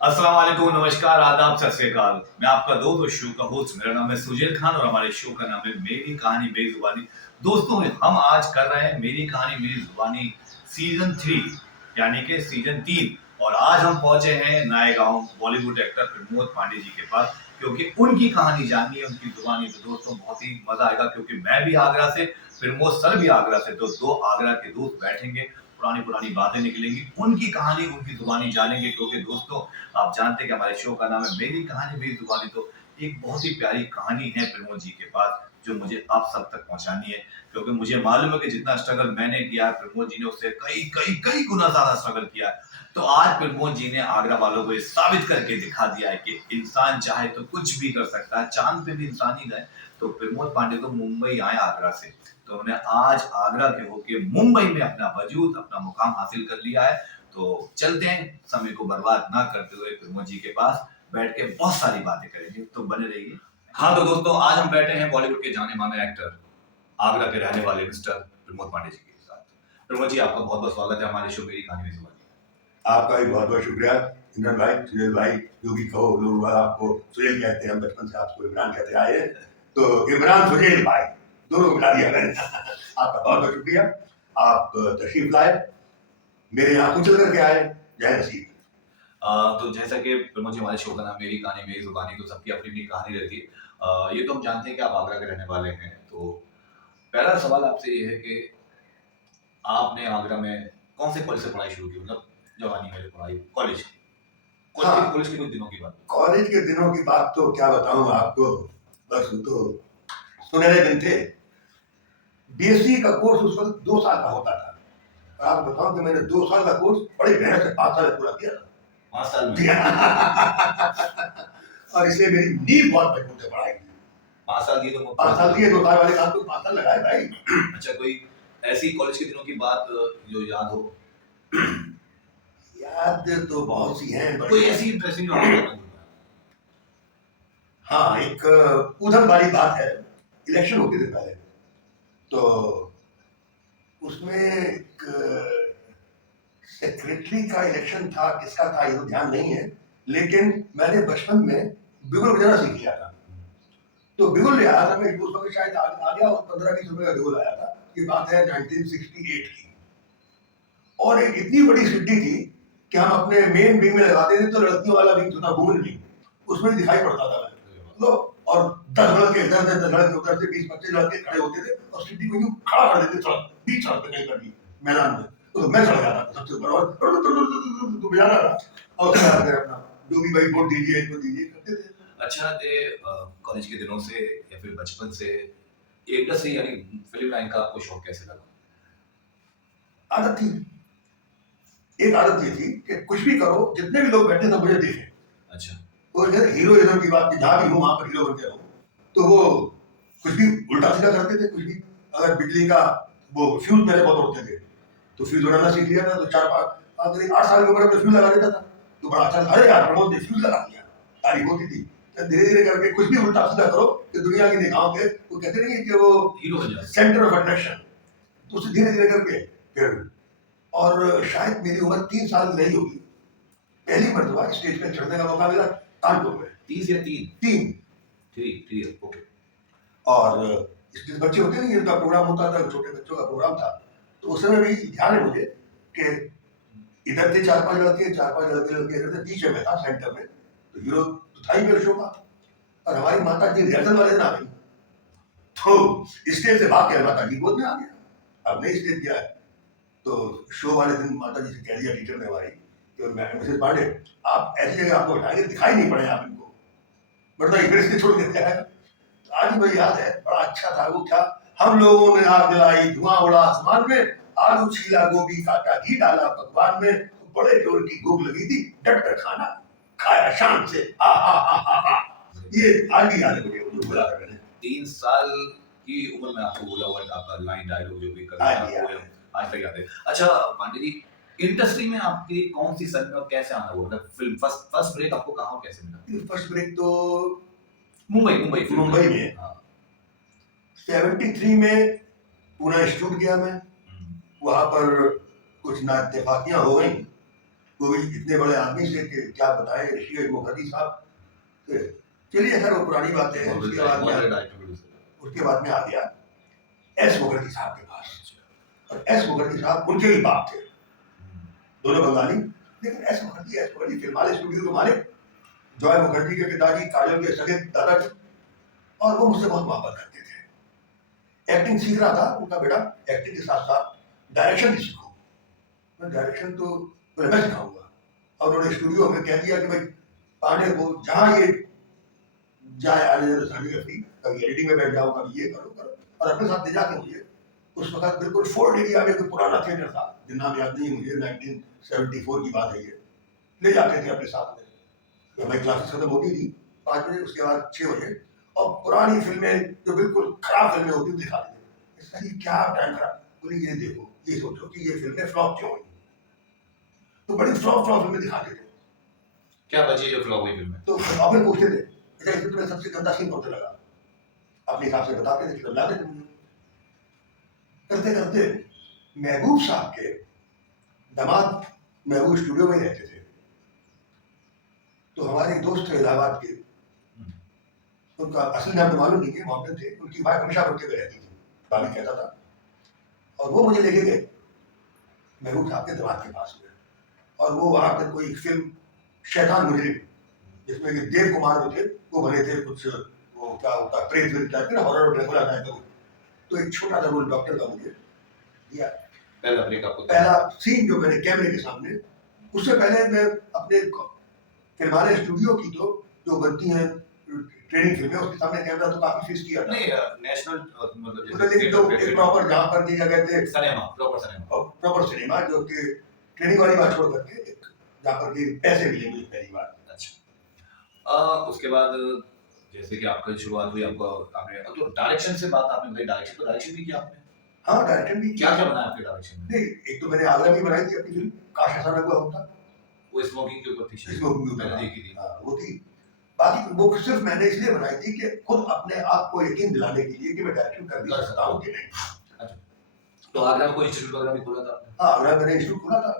अस्सलाम वालेकुम, नमस्कार, आदाब, सत श्री अकाल। मैं आपका दोस्त और शो का होस्ट, मेरा नाम है सुजैल खान और हमारे शो का नाम है मेरी कहानी मेरी जुबानी। दोस्तों, हम आज कर रहे हैं मेरी कहानी मेरी जुबानी सीजन 3 यानी कि सीजन 3। और आज हम पहुंचे हैं नए गांव बॉलीवुड एक्टर प्रमोद पांडे जी के पास, क्योंकि उनकी कहानी जाननी है, उनकी जुबानी। तो दोस्तों, बहुत ही मजा आएगा, क्योंकि मैं भी आगरा से, प्रमोद सर भी आगरा से, तो दो आगरा के दोस्त बैठेंगे, पुरानी पुरानी बातें निकलेंगी, उनकी कहानी उनकी जुबानी जानेंगे। क्योंकि दोस्तों, आप जानते हैं कि हमारे शो का नाम है मेरी कहानी मेरी जुबानी। तो एक बहुत ही प्यारी कहानी है प्रमोद जी के पास, जो मुझे आप सब तक पहुंचानी है। क्योंकि मुझे मालूम है कि जितना स्ट्रगल मैंने किया, प्रमोद जी ने उससे कई कई कई गुना ज्यादा स्ट्रगल किया। तो आज प्रमोद जी ने आगरा वालों को ये साबित करके दिखा दिया है कि इंसान चाहे तो कुछ भी कर सकता है, चांद पे भी इंसान ही गए। तो प्रमोद पांडे तो मुंबई आए आगरा से, तो उन्होंने आज आगरा के होके मुंबई में अपना वजूद, अपना मुकाम हासिल कर लिया है। तो चलते हैं, समय को बर्बाद ना करते हुए प्रमोद जी के पास बैठ के बहुत सारी बातें करेंगे, तो बने रहिए। हाँ, तो दोस्तों, आज हम बैठे हैं बॉलीवुड के जाने माने एक्टर, आगरा के रहने वाले मिस्टर प्रमोद पांडे जी के साथ। प्रमोद जी, आपका बहुत बहुत स्वागत है हमारे शो मेरी कहानी में। आपका भी बहुत बहुत शुक्रिया इमरान भाई, सुहेल भाई, जो भी कहो। लोग आपको सुहेल कहते हैं, हम बचपन से आपको इमरान कहते आए हैं, तो इमरान सुहेल भाई दोनों मिला दिया मैंने। आपका बहुत बहुत शुक्रिया, आप तशरीफ लाए, मेरे यहाँ कुछ करके आए। जय नसीब। तो जैसा कि प्रमोद जी, हमारे शो का नाम मेरी कहानी मेरी जुबानी, तो सबकी अपनी अपनी कहानी रहती है। ये तो हम जानते हैं कि आप आगरा के रहने वाले हैं। तो पहला सवाल आपसे ये है कि आपने आगरा में कौन से कॉलेज से पढ़ाई शुरू की, मतलब जवानी में पढ़ाई, कॉलेज हाँ, कॉलेज के कुछ दिनों की बात। कॉलेज के दिनों की बात तो क्या बताऊं आपको, बस वो तो सुनहरे दिन थे। बीएससी का कोर्स उस वक्त 2 साल का होता था, और आप बताओ कि मैंने 2 साल का कोर्स बड़ी मेहनत से 5 साल पूरा किया था। 5 साल में? और इसलिए मेरी नींव बहुत मजबूत है पढ़ाई की। 5 साल की? तो 5 साल की है, 2 साल वाले काम को 5 साल लगाए भाई। अच्छा, कोई ऐसी कॉलेज के दिनों की बात जो याद हो? याद तो बहुत सी हैं, कोई ऐसी इंटरेस्टिंग जो हाँ, एक उधम वाली बात है। इलेक्शन होते थे पहले, तो उसमें एक सेक्रेटरी का इलेक्शन था, किसका था ये तो ध्यान नहीं है, लेकिन मैंने बचपन में बिगुल बजाना सीख लिया था। तो बिगुल ले आया था मैं, उस वक्त शायद आ गया, और 15-20 रुपए का बिगुल आया था। ये बात है 1968 की। और एक इतनी बड़ी सिटी थी कि हम अपने मेन विंग में लगाते थे, तो लड़कियों वाला विंग था वुमेन विंग, उसमें दिखाई पड़ता था लो। और 10 लड़के इधर से, 10 लड़के उधर से, 20-25 लड़के खड़े होते थे और सिटी को यूं खड़ा कर देते सड़क, बीच सड़क पे कहीं पर भी मैदान में। तो मैं चढ़ जाता था सबसे ऊपर, और तो बजाना था, और अपना डूबी भाई वोट दीजिए, इसको दीजिए करते थे। अच्छा, कॉलेज के दिनों से या फिर बचपन से इंडस्ट्री यानी फिल्म लाइन का आपको शौक कैसे लगा? आदत थी, एक आदत ये थी कि कुछ भी करो, जितने भी लोग बैठे थे मुझे देखें। अच्छा। और हीरोइज्म की बात, जहां भी हूँ वहां पर हीरो बनते रहो। तो वो कुछ भी उल्टा सीधा करते थे, कुछ भी। अगर बिजली का वो फ्यूज मेरे बहुत उड़ते थे, तो फ्यूज उड़ाना सीख लिया था। तो 8 साल की उम्र में फ्यूज लगा देता था, तो बड़ा अच्छा, अरे यार प्रमोद ने फ्यूज लगा दिया, तारीफ होती थी। तो धीरे धीरे करके कुछ भी उल्टा सीधा करो कि दुनिया की निगाहों के, वो कहते नहीं है कि वो हीरो बन जाए, सेंटर ऑफ अट्रैक्शन। तो उसे धीरे धीरे करके फिर, और शायद मेरी उम्र 3 साल की नहीं होगी, पहली मरतबा स्टेज पे चढ़ने का मौका मिला कानपुर में। 30 या 3? 3। 3 ओके। और इसके बच्चे होते नहीं, इनका प्रोग्राम होता था, छोटे बच्चों का प्रोग्राम था। तो उस समय भी ध्यान है मुझे कि इधर थे 4-5 लड़के, 4-5 लड़के इधर थे, पीछे में था सेंटर में, तो हीरो तो था ही मेरे शो का। और हमारी माता जी रिहर्सल वाले दिन आ गई, तो स्टेज से भाग के माता जी गोद में आ गया। अब नहीं स्टेज किया है, तो शो वाले दिन माता जी से कह दिया टीचर ने हमारी कि मिसेस पांडे, आप ऐसी जगह आपको उठाएंगे, दिखाई नहीं पड़े आप इनको, वरना ये फिर से छोड़ देते हैं। आज भी मुझे याद है, बड़ा अच्छा था वो। क्या हम लोगों ने आग जलाई, धुआं उड़ा आसमान में, आलू छीला, गोभी काटा, घी डाला पकवान में, तो बड़े जोर की भूख लगी थी, डट कर खाना खाया शान से। आ आ आ आ आ। ये आज भी याद है मुझे, वो बोला था मैंने। 3 साल की उम्र में आपको बोला हुआ आपका लाइन डायलॉग जो भी करना आपको आज तक याद है। अच्छा पांडे जी, इंडस्ट्री में आपकी कौन सी सन में और कैसे आना हुआ, मतलब फिल्म फर्स्ट ब्रेक आपको कहाँ कैसे मिला? फर्स्ट ब्रेक तो मुंबई में। हाँ, 73 में पूना शूट किया मैं। वहां पर कुछ ना इत्तेफाकियां हो गई, वो भी इतने बड़े आदमी से कि क्या बताएं, ऋषि मुखर्जी साहब। तो चलिए खैर वो पुरानी बातें हैं। बहुत उसके बाद बहुत बड़े में डायरेक्टर प्रोड्यूसर। उसके बाद में आ गया एस मुखर्जी साहब के पास। और एस मुखर्जी साहब उनके ही बाप थे, दोनों बंगाली। लेकिन एस मुखर्जी फिल्माले स्टूडियो के मालिक, जॉय मुखर्जी के पिताजी, काजल के सगे दादाजी। और वो मुझसे बहुत मोहब्बत करते थे। एक्टिंग सीख रहा था उनका बेटा, एक्टिंग के साथ साथ डायरेक्शन भी सीखो। मैं डायरेक्शन तो मैं सिखाऊंगा। और उन्होंने स्टूडियो में कह दिया कि भाई पांडे को जहाँ ये जाए आने जाने सारी अपनी, कभी एडिटिंग में बैठ जाओ, कभी ये करो करो, और अपने साथ ले जाके मुझे उस वक्त बिल्कुल फोर्ट एरिया में कोई पुराना थिएटर था, जिनका नाम याद नहीं मुझे, 1974 की बात है ये, ले जाते थे अपने साथ में। हमारी क्लासेस खत्म होती थी 5 बजे, उसके बाद 6 बजे, और पुरानी फिल्में जो बिल्कुल खराब फिल्में होती थी दिखाते थे। सही क्या टाइम खराब, बोले ये देखो, ये सोचो कि ये फिल्में फ्लॉप क्यों हुई। तो बड़ी फ्लॉप फ्लॉप फिल्में दिखाते थे। क्या बची जो फ्लॉप हुई फिल्में? तो आपने पूछते थे अच्छा इसमें तुम्हें सबसे गंदा सीन कौन सा लगा, अपने हिसाब से बताते थे, फिर लाते थे मुझे। करते करते महबूब साहब के दामाद महबूब स्टूडियो में रहते थे। तो हमारे एक दोस्त थे इलाहाबाद के, उनका असली नाम तो मालूम नहीं है, मोहम्मद थे, उनकी वाइफ हमेशा रुके हुए रहती थी, भाभी कहता था। और वो मुझे लेके गए महबूब साहब के दामाद के पास में। और वो वहां पर कोई फिल्म शैतान मुजरिम, जिसमें कि देव कुमार जो थे वो बने थे, कुछ वो क्या होता प्रेत वेत टाइप ना, हॉरर ड्रैकुला टाइप का। तो एक छोटा सा रोल डॉक्टर का मुझे दिया। पहला सीन जो मैंने कैमरे के सामने, उससे पहले मैं अपने फिल्माले स्टूडियो की तो जो बनती हैं ट्रेनिंग फिल्में, उसके सामने कैमरा तो काफी फेस किया था। नहीं नेशनल मतलब मतलब लेकिन जो एक प्रॉपर जहाँ पर की क्या कहते हैं सिनेमा, प्रॉपर सिनेमा, जो कि ट्रेनिंग वाली बात छोड़ करके जहाँ पर कि पैसे मिले मुझे पहली बार। अच्छा, उसके बाद जैसे कि आपकी शुरुआत हुई, आपको आपने तो डायरेक्शन से बात आपने बताई, डायरेक्शन भी किया आपने? हाँ डायरेक्शन भी क्या क्या बनाया आपके डायरेक्शन में? नहीं, एक तो मैंने आगरा में बनाई थी अपनी फिल्म काश ऐसा लगा होता, वो स्मोकिंग के ऊपर थी, स्मोकिंग के ऊपर, मैंने देखी थी। हाँ वो थी। बाकी वो सिर्फ मैंने इसलिए बनाई थी कि खुद अपने आप को यकीन दिलाने के लिए कि मैं डायरेक्शन कर भी सकता हूँ कि नहीं। अच्छा, तो आगरा में कोई इंस्टीट्यूट वगैरह भी खोला था आपने? हाँ आगरा मैंने इंस्टीट्यूट खोला था,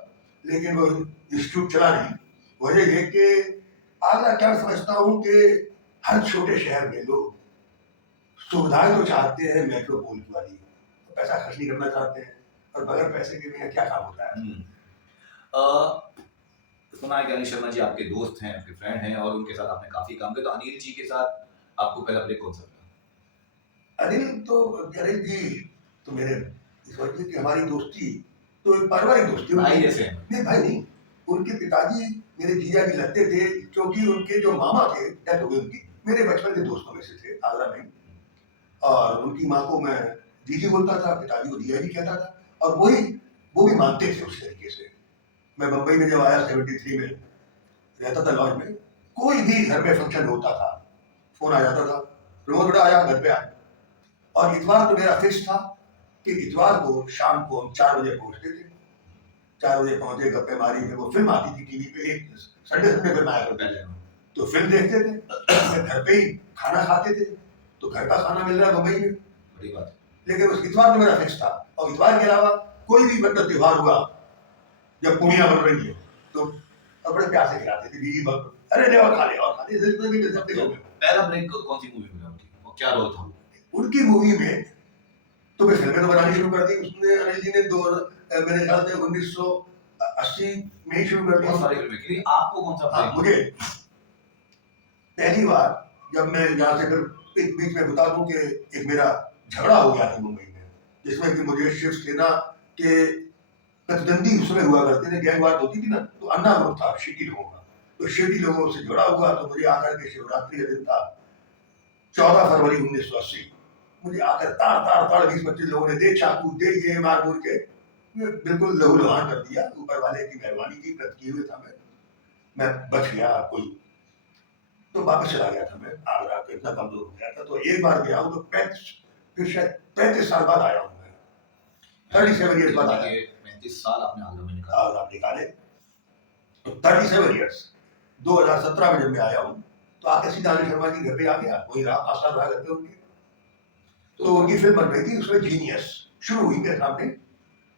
लेकिन वो इंस्टीट्यूट चला नहीं। वजह ये कि आगरा क्या समझता हूँ कि हर छोटे शहर में लोग सुविधाएं तो चाहते हैं मेट्रोपोल वाली, पैसा खर्च नहीं करना चाहते हैं, और बगैर पैसे के बिना क्या काम होता है। सुना है कि अनिल शर्मा जी आपके दोस्त हैं, आपके फ्रेंड हैं, और उनके साथ आपने काफी काम किया। तो अनिल जी के साथ आपको पहला ब्रेक कौन सा था? अनिल जी तो मेरे इस वजह की हमारी दोस्ती तो एक पारिवारिक दोस्ती, भाई जैसे? नहीं भाई नहीं, उनके पिताजी मेरे जीजा जी लगते थे, क्योंकि उनके जो मामा थे डेथ हो गई उनकी, मेरे बचपन के दोस्तों में से थे आगरा में। और उनकी माँ को मैं दीदी बोलता था, पिताजी को दिया जी कहता था, और वो भी मानते थे उस तरीके से। मैं मुंबई में जब आया 73 में, रहता था लॉज में, कोई भी घर में फंक्शन होता था फोन आ जाता था, प्रमोद बेटा आया घर पे आया। और इतवार तो मेरा फिक्स था कि इतवार को शाम को हम 4 बजे पहुंचते थे। 4 बजे पहुंचे, गप्पे मारी, फिर वो फिल्म आती थी टीवी पे, एक संडे फिल्म आया करता था, तो फिल्म देखते थे, घर पे ही खाना खाते थे। तो घर का खाना मिल रहा है मुंबई में, बड़ी बात। लेकिन उस इतवार तो मेरा फिक्स था। और इतवार के अलावा कोई भी मतलब त्योहार हुआ, जब पूड़ियाँ बन रही है तो और बड़े प्यार से खिलाते थे, बीवी बन अरे ले और खा ले और खा ले। पहला ब्रेक कौन सी मूवी में उनकी, और क्या रोल था उनकी मूवी में? तो मैं फिल्में तो बनानी शुरू कर दी उसने, अनिल जी ने मेरे ख्याल से 1980 में ही शुरू कर दी। बहुत सारी फिल्में की। आपको कौन सा हाँ, मुझे पहली बार जब मैं यहाँ से फिर एक बीच में बता दूं कि एक मेरा झगड़ा हो गया था मुंबई में, जिसमें कि मुझे शिवसेना के प्रतिद्वंदी उसमें हुआ करते थे, गैंगवार होती थी ना, तो अन्ना ग्रुप था शिटी लोगों का, तो शिटी लोगों से झगड़ा हुआ। तो मुझे आकर के शिवरात्रि का दिन था 14 फरवरी 1980, मुझे आकर ताड़ ताड़ ताड़ 20-25 लोगों ने दे चाकू दे ये मार मूर के बिल्कुल लहूलुहान कर दिया। ऊपर वाले की मेहरबानी की, व्रत किए हुए था मैं बच गया। कोई तो वापस चला गया था मैं आगरा, इतना कमजोर हो गया था। तो एक बार गया हूँ तो 35 साल बाद आया हूँ मैं, 37 ईयर्स बाद आया। 35 साल आपने आगरा में निकाले। तो 37 ईयर्स 2017 में जब मैं आया हूँ तो आके सीधा अनिल शर्मा जी घर पे आ गया, वही रहा 5 साल रहा करते उनके। तो उनकी फिल्म बन रही थी, उसमें जीनियस शुरू हुई मेरे सामने।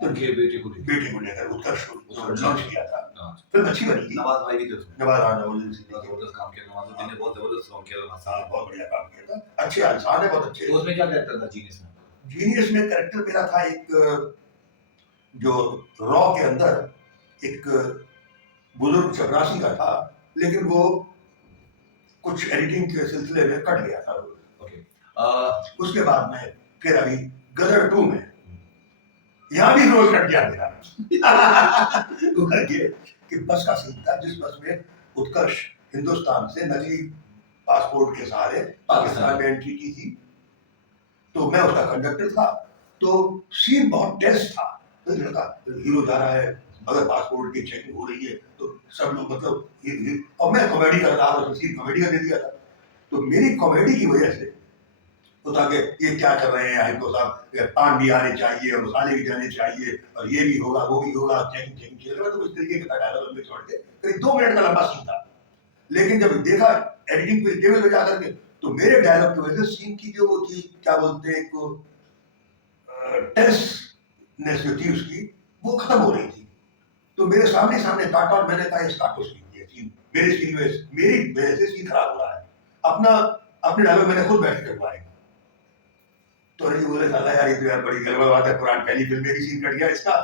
तो उनके बेटे को बेटे को लेकर उत्कर्ष को उत्कर्ष। लॉन्च किया था। हाँ। फिल्म अच्छी बनी थी। नवाज भाई भी थे उसमें। नवाज नवाजुद्दीन सिद्दीकी बहुत जबरदस्त काम किया, नवाजुद्दीन ने बहुत जबरदस्त काम किया था। हाँ, बहुत बढ़िया काम किया था। अच्छे इंसान है, बहुत अच्छे। तो उसमें क्या कैरेक्टर था जीनियस में? जीनियस में कैरेक्टर मेरा था एक जो रॉ के अंदर एक बुजुर्ग चपरासी का था, लेकिन वो कुछ एडिटिंग के सिलसिले में कट गया था। ओके। उसके बाद में फिर अभी गदर 2 में यहाँ भी रोल कट गया मेरा। हुआ ये कि बस का सीन था, जिस बस में उत्कर्ष हिंदुस्तान से नकली पासपोर्ट के सहारे पाकिस्तान में एंट्री की थी, तो मैं उसका कंडक्टर था। तो सीन बहुत टेंस था। तो लड़का हीरो जा रहा है, अगर पासपोर्ट की चेकिंग हो रही है तो सब लोग मतलब, और मैं कॉमेडी कर रहा था, सीन कॉमेडी का दे दिया था। तो मेरी कॉमेडी की वजह से होता कि ये क्या कर रहे हैं इनको साहब, पान भी आने चाहिए और मसाले भी जाने चाहिए और ये भी होगा वो भी होगा, चेकिंग चेकिंग चल रहा। तो इस तरीके का डायलॉग में छोड़ के करीब 2 मिनट का लंबा सीन था। लेकिन जब देखा एडिटिंग पे टेबल पे जाकर के, तो मेरे डायलॉग की वजह से सीन की जो वो थी, क्या बोलते हैं, टेंसनेस जो थी उसकी, वो खत्म हो रही थी। तो मेरे सामने सामने काटा और मैंने कहा इस काटो सीन, ये सीन मेरे सीन में मेरी वजह से सीन खराब हो रहा है। अपने डायलॉग मैंने खुद बैठ के करवाए। तो रजी बोले साला यार, ये तो यार बड़ी गलत बात है, पुरानी पहली फिल्म में भी सीन कट गया इसका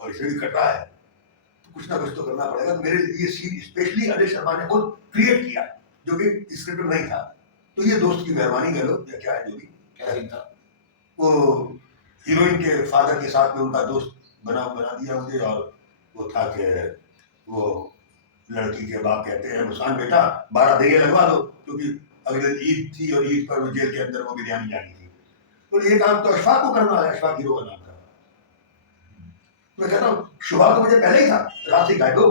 और इसमें भी कट रहा है, तो कुछ ना कुछ तो करना पड़ेगा। तो मेरे लिए सीन स्पेशली अनिल शर्मा ने खुद क्रिएट किया, जो कि स्क्रिप्ट में नहीं था। तो ये दोस्त की मेहरबानी कह लो या क्या है, जो भी। क्या सीन था? वो हीरोइन के फादर के साथ में उनका दोस्त बना दिया मुझे, और वो था कि वो लड़की के बाप कहते हैं, मुस्कान बेटा 12 दही लगवा दो, क्योंकि अगले दिन ईद थी और ईद पर वो जेल के अंदर वो बिरयानी जानी थी। तो ये काम तो अशफाक को करना है, अशफाक हीरो का नाम था। मैं कहता हूँ शुभा तो मुझे पहले ही था, रात से गायब हो।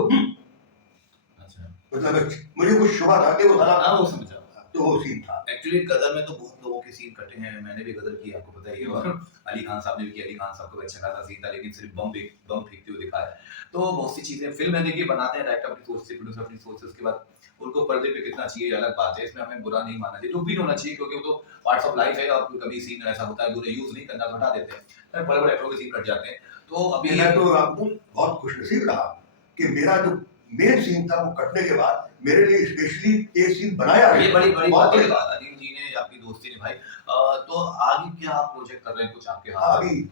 अच्छा, मतलब मुझे कुछ शुभा था कि वो था, हाँ वो समझा। तो वो सीन था। एक्चुअली गदर में तो बहुत लोगों के सीन कटे हैं, मैंने भी गदर की, आपको पता ही है, और अली खान साहब ने भी किया। अली खान साहब को अच्छा खासा सीन था, लेकिन सिर्फ बम फेंकते हुए दिखाया। तो बहुत सी चीजें फिल्म देखिए बनाते हैं डायरेक्टर अपनी सोच से, प्रोड्यूसर अपनी सोच से, उसके बाद उनको पर्दे पे कितना चाहिए अलग बात है, इसमें हमें बुरा नहीं मानना चाहिए, जो भी होना चाहिए, क्योंकि वो तो पार्ट्स ऑफ लाइफ है। और कभी सीन ऐसा होता है उन्हें यूज नहीं करना तो हटा देते हैं, बड़े बड़े एक्टरों के सीन कट जाते हैं। तो अभी मैं तो आपको बहुत खुशनसीब रहा कि मेरा जो मेन सीन था वो कटने के बाद मेरे लिए स्पेशली एक सीन बनाया है। ये बड़ी बड़ी बहुत बात है, बड़ी बात। अनिल जी ने आपकी दोस्ती निभाई। तो आगे क्या आप प्रोजेक्ट कर रहे हैं, कुछ आपके हाँ, हाथ अभी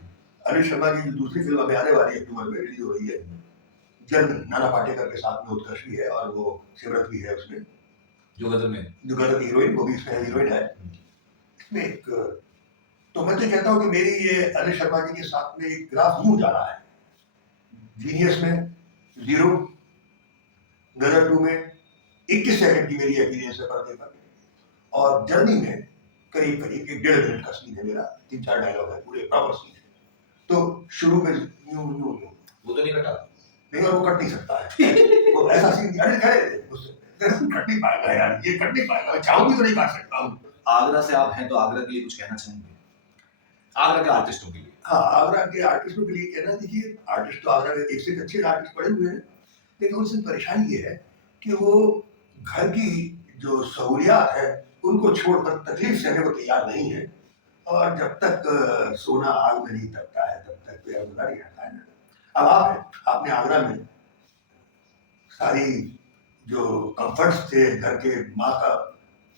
अनिल शर्मा की जो दूसरी फिल्म अभी आने वाली है, अक्टूबर में रिलीज हो रही है, जन्म, नाना पाटेकर के साथ में उत्कर्ष भी है और वो सिमरत भी है उसमें, जो गदर में, जो गदर की हीरोइन, वो भी इसमें हीरोइन है। इसमें एक, तो मैं तो कहता हूँ कि मेरी ये अनिल शर्मा जी के साथ में एक ग्राफ यूं जा रहा है। जीनियस में 0, गदर 2 में 21 सेकंड की मेरी अपीयरेंस है पर्दे पर, और जर्नी में करीब करीब 1.5 मिनट का सीन है मेरा, 3-4 डायलॉग है, पूरे प्रॉपर सीन है। तो शुरू में यूं यूं यूं, वो तो नहीं कटा। नहीं, और वो कट नहीं सकता है। वो ऐसा सीन अरे कह रहे थे मुझसे, कट नहीं पाएगा यार, ये कट नहीं पाएगा, मैं चाहूंगी तो नहीं काट सकता हूँ। आगरा से आप हैं, तो आगरा के लिए कुछ कहना चाहेंगे, आगरा के आर्टिस्टों के लिए? हाँ, आगरा के आर्टिस्टों के लिए कहना, देखिए आर्टिस्ट तो आगरा के एक से अच्छे आर्टिस्ट पड़े हुए हैं, लेकिन उनसे परेशानी ये है कि वो घर की जो सहूलियात है उनको छोड़कर तकलीफ सहने को तैयार नहीं है, और जब तक सोना आग में नहीं तपता है तब तक तो गुजर नहीं आता है ना। अब आप हैं, आपने आगरा में सारी जो कंफर्ट्स थे घर के, माँ का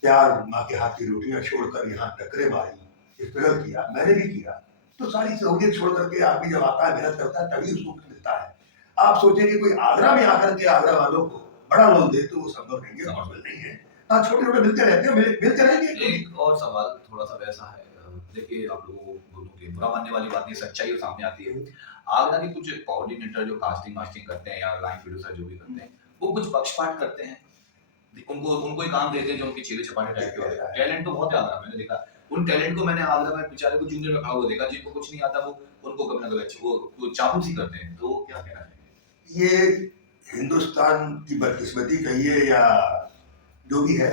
प्यार, माँ के हाथ की रोटियां छोड़कर यहाँ टकरे मारी, स्ट्रगल किया, मैंने भी किया। तो सारी सहूलियत छोड़ करके आदमी जब आता है, मेहनत करता है, तभी उसको मिलता है। आप सोचें कि कोई आगरा में आकर के आगरा वालों को बड़ा लोन दे तो वो संभव नहीं है, पॉसिबल नहीं है। हाँ, छोटे छोटे मिलते रहते हैं, मिलते रहेंगे। एक और सवाल थोड़ा सा वैसा है, देखिए आप लोगों दोनों के बुरा मानने वाली बात नहीं, सच्चाई सामने आती है। आगरा के कुछ कोऑर्डिनेटर जो कास्टिंग मास्टिंग करते हैं या लाइन प्रोड्यूसर जो भी करते हैं, वो कुछ पक्षपात करते हैं, उनको ही काम देते हैं जो उनके चेले चपाटे टाइप के होते हैं। टैलेंट तो बहुत है आगरा, मैंने देखा उन टैलेंट को, मैंने आगरा में बेचारे को जूनियर में खड़ा हुआ देखा, जिनको कुछ नहीं आता वो उनको कभी ना कभी अच्छे वो चापलूसी करते हैं। तो क्या कहना चाहिए? ये हिंदुस्तान की बदकिस्मती कहिए या जो भी है,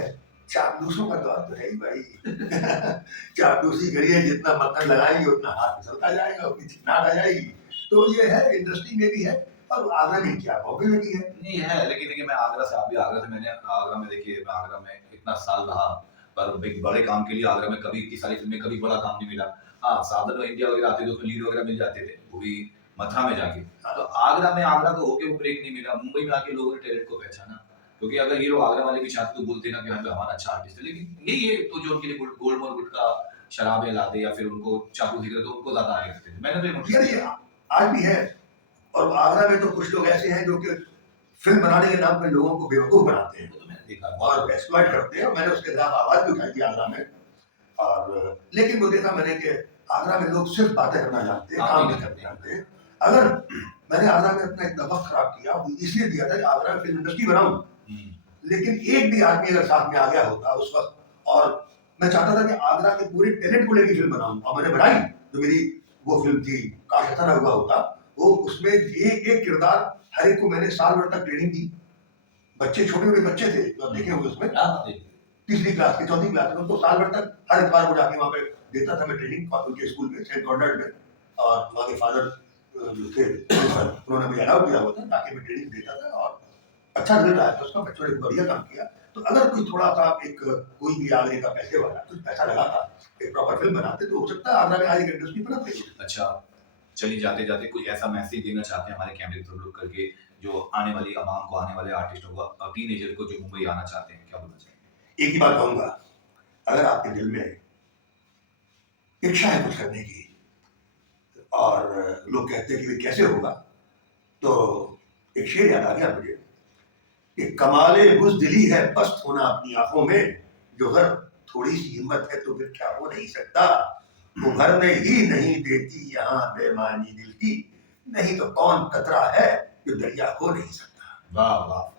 चापलूसों का दौर तो है ही भाई। चापलूसी करिए, जितना मक्खन लगाएंगे उतना हाथ फिसलता जाएगा, उतनी चिकनाहट आ जाएगी। तो ये है, इंडस्ट्री में भी है, और आगरा में क्या, बॉम्बे में भी है। नहीं है, लेकिन देखिए मैं आगरा से, आप भी आगरा से, मैंने आगरा में, देखिए मैं आगरा में इतना साल रहा, पर एक बड़े काम के लिए आगरा में कभी की सारी फिल्में कभी बड़ा काम नहीं मिला। हाँ, सावधान इंडिया वगैरह आते थे, उसमें लीड वगैरह मिल जाते थे, वो भी मथुरा में जाके। हाँ। तो आगरा को होके वो ब्रेक नहीं मिला, मुंबई में आके लोगों ने टैलेंट को पहचाना। क्योंकि अगर ये लोग आगरा वाले भी चाहते तो बोलते ना कि हाँ हमारा अच्छा आर्टिस्ट है, लेकिन यही है तो जो उनके लिए गोल्ड मोल गुटखा शराबें लाते या फिर उनको चाकू दिख रहे तो उनको ज्यादा आगे रखते थे। मैंने तो ये नोटिस यार किया। ये आज भी है। और आगरा में तो कुछ लोग ऐसे हैं जो कि फिल्म बनाने के नाम पे लोगों को बेवकूफ बनाते हैं वो तो मैंने देखा और एक्सप्लॉइट करते हैं। और मैंने उसके खिलाफ आवाज भी उठाई थी आगरा में। और लेकिन वो देखा मैंने कि आगरा में लोग सिर्फ बातें करना जानते हैं, काम नहीं करना जानते हैं। अगर मैंने आगरा में अपना एक वक्त खराब किया, वो इसलिए दिया था कि आगरा में फिल्म इंडस्ट्री बनाऊं, लेकिन एक भी आदमी अगर साथ में आ गया होता उस वक्त, और मैं चाहता था कि आगरा के पूरे टैलेंट को लेकर फिल्म बनाऊं, और मैंने बनाई। जो मेरी वो फिल्म थी काश ऐसा ना हुआ होता, वो उसमें एक एक किरदार हर एक को मैंने साल भर तक ट्रेनिंग दी। बच्चे छोटे छोटे बच्चे थे जो आप देखे होंगे उसमें, तीसरी क्लास के, चौथी क्लास के, उनको साल भर तक हर इतवार को जाके वहाँ पे देता था मैं ट्रेनिंग उनके स्कूल में, सेंट कॉर्नर में। और वहाँ के फादर जो थे उन्होंने मुझे अलाउ किया हुआ था ताकि मैं ट्रेनिंग देता था, और अच्छा रिजल्ट आया था उसका। बच्चों ने बढ़िया काम किया। तो अगर कोई थोड़ा सा एक कोई भी आगरे का पैसे वाला कुछ पैसा लगाता, एक प्रॉपर फिल्म बनाते, तो हो सकता है आगरा में आज एक इंडस्ट्री बनाते। अच्छा, चलिए जाते जाते कोई ऐसा मैसेज देना चाहते हैं हमारे कैमरे थ्रू लुक करके, जो आने वाली आवाम को, आने वाले आर्टिस्टों को, टीनेजर को जो मुंबई आना चाहते हैं, क्या बोलना चाहेंगे? एक ही बात कहूंगा, अगर आपके दिल में इच्छा है कुछ करने की, और लोग कहते हैं कि ये कैसे होगा, तो एक शेर याद आ गया मुझे कि कमाले बुज़दिली है पस्त होना अपनी आंखों में, जो हर थोड़ी सी हिम्मत है तो फिर क्या हो नहीं सकता, उभरने ही नहीं देती यहाँ बेईमानी दिल की, नहीं तो कौन कतरा है जो दरिया हो नहीं सकता। वाह वाह वाह।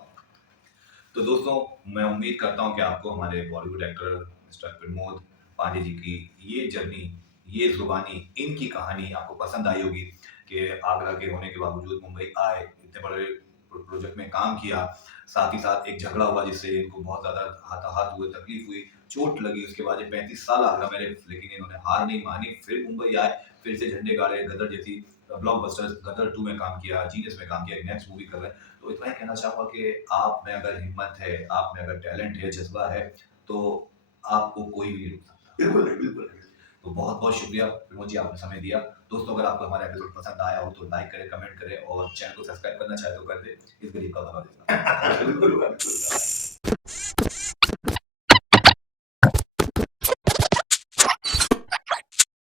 तो दोस्तों, मैं उम्मीद करता हूँ कि आपको हमारे बॉलीवुड एक्टर मिस्टर प्रमोद पांडे जी की ये जर्नी, ये जुबानी, इनकी कहानी आपको पसंद आई होगी कि आगरा के होने के बावजूद मुंबई आए, इतने बड़े प्रोजेक्ट में काम किया, साथ ही साथ एक झगड़ा हुआ जिससे इनको बहुत ज़्यादा हाथाहाथ हुए, तकलीफ हुई, चोट लगी, उसके बाद ये 35 साल आगरा में रहे, लेकिन इन्होंने हार नहीं मानी, फिर मुंबई आए, फिर से झंडे गाड़े, गदर जैसी ब्लॉकबस्टर्स, गदर 2 में काम किया, जीनियस में काम किया, एक नेक्स्ट मूवी कर रहे हैं। तो इतना ही कहना चाहूँगा कि आप में अगर हिम्मत है, आप में अगर टैलेंट है, जज़्बा है, तो आपको कोई भी नहीं रोक सकता। बिल्कुल नहीं, बिल्कुल नहीं। तो बहुत-बहुत शुक्रिया प्रमोद जी, आपने समय दिया। दोस्तों, अगर आपको हमारा एपिसोड पसंद आया हो तो लाइक करें, कमेंट करें और चैनल को सब्सक्राइब करना चाहे तो कर दें। इस गरीब का भला देना। बिल्कुल, बिल्कुल।